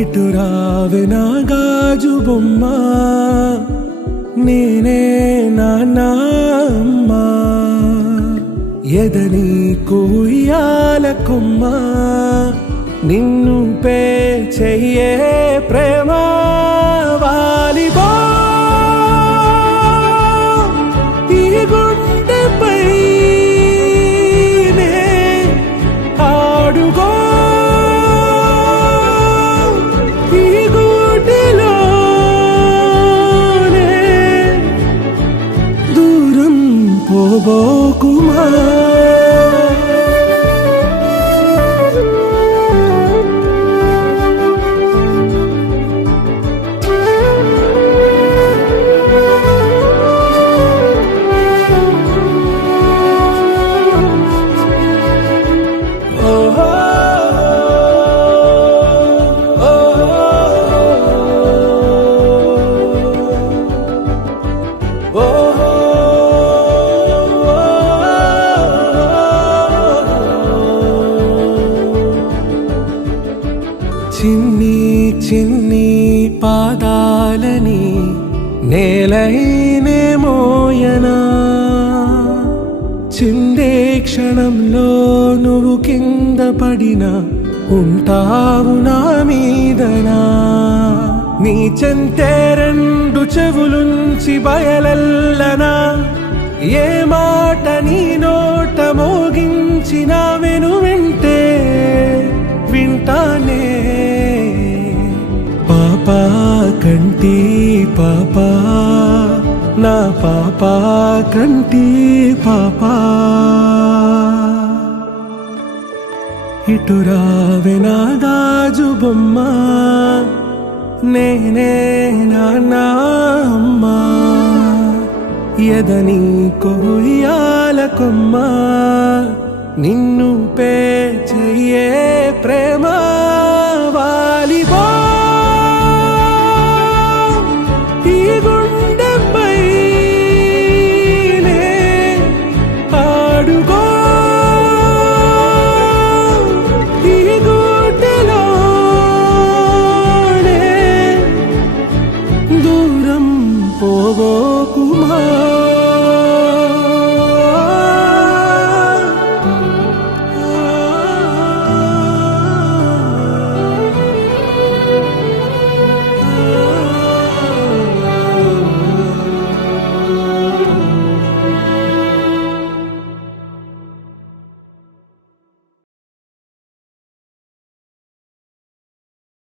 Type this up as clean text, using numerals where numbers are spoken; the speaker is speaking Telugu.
ఇటు రావే నా గాజు బొమ్మ, నేనే నాన్న అమ్మ, ఎదని కొయ్యాల కొమ్మ, నిన్ను పే చెయ్యే ప్రేమ వాలిబా ఈ గుండెపై నే ఆడుగో పోబోకుమా చిన్ని చిన్ని పాదాలని నేలైనే మోయనా, చిందే క్షణంలో నువ్వు కింద పడినా ఉంటావు నా మీదనా, నీ చెంతే రెండు చెవులుంచి బయలెల్లనా, ఏ మాట నీ నోట మోగించిన వెను వింటే వింటానే, పాపా కంటి పాపా నా పాపా కంటి పాపా, ఇటు రావే నా గాజు బొమ్మ, నేనే నాన్న అమ్మ, ఎదని కొయ్యాల కొమ్మ, నిన్ను పే చెయ్యే ప్రేమ